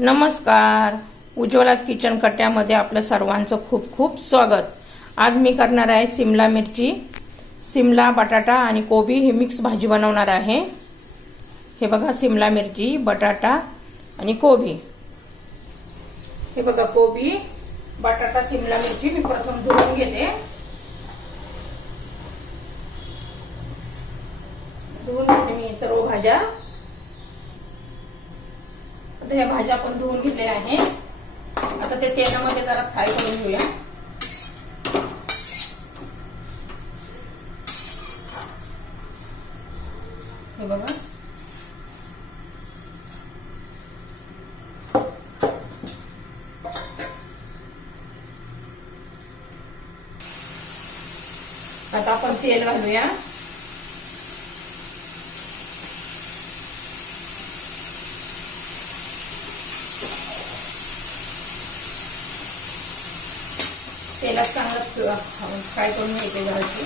नमस्कार. उज्ज्वला किचन कट्ट्यामध्ये आपलं सर्वांचं खूप खूप स्वागत. आज मी करणार आहे शिमला मिरची, शिमला बटाटा आणि कोबी हे मिक्स भाजी बनवणार आहे. हे बघा, शिमला मिरची, बटाटा आणि कोबी. हे बघा, कोबी, बटाटा, शिमला मिरची मी प्रथम धुवून घेते. धुवून घेते मी सर्व भाज्या. आता ह्या भाज्या आपण धुवून घेतलेल्या आहे. आता ते तेलामध्ये जरा फ्राय करून घेऊया. हे बघा, आता आपण तेल घालूया. तेलात चांगलं फ्राय करून घ्यायचे भाजी.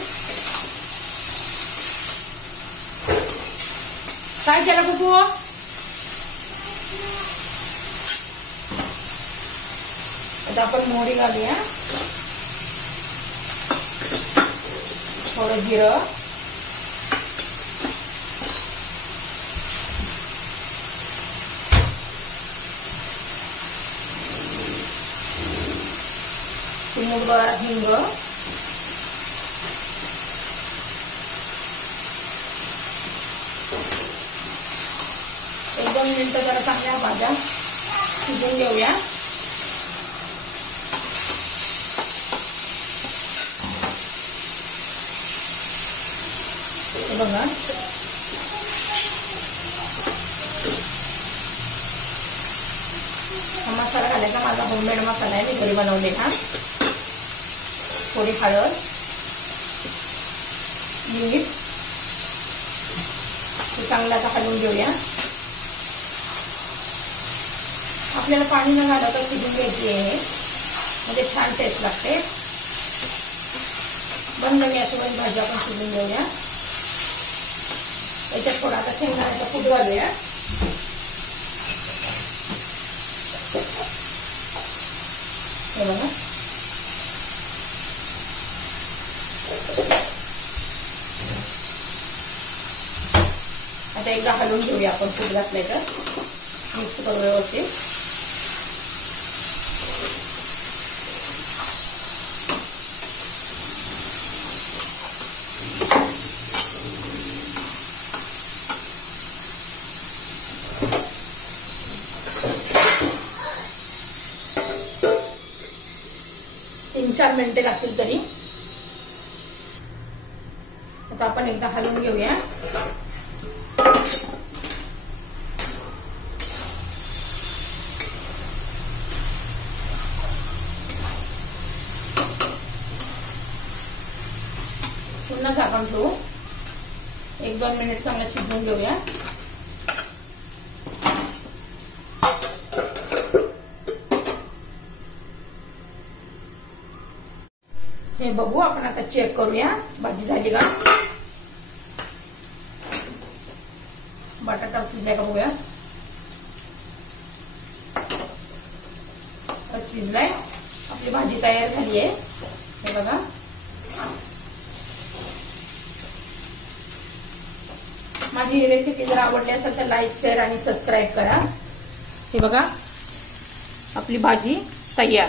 काय केलं बघू? आता आपण मोहरी घालूया, थोडं जिरं, चिमूटभर हिंग, एक 2 मिनिटं जरा चांगल्या भाज्या शिजवून घेऊया. बघा, हा मसाला घालायचा माझा होममेड मसाला आहे, मी घरी बनवलेला. थोडी हळद, मीठ, चांगलं आता हलवून घेऊया. आपल्याला पाणी न घालता शिजून घ्यायची आहे, म्हणजे छान टेस्ट लागते. बंद गॅसवर भाजी आपण शिजून घेऊया. याच्यात थोडा आता शेंगदाण्याचा कूट घालूया. हे बघा, आता एकदा हलवून घेऊया आपण. कूट घातलंय तर मिक्स करू व्यवस्थित. तीन 4 मिनिटे लागतील तरी. आता आपण एकदा हलवून घेऊया. पुन्हा झाकण ठेवू. 1-2 मिनिट चांगलं शिजवून घेऊया. हे बघू, आपण आता चेक करूया भाजी झाली का. बटाटा शिजलाय का बघूया. शिजलाय, आपली भाजी तयार झाली आहे. हे बघा, माझी रेसिपी जर आवडली असेल तर लाईक, शेअर आणि सबस्क्राईब करा. हे बघा, आपली भाजी तयार.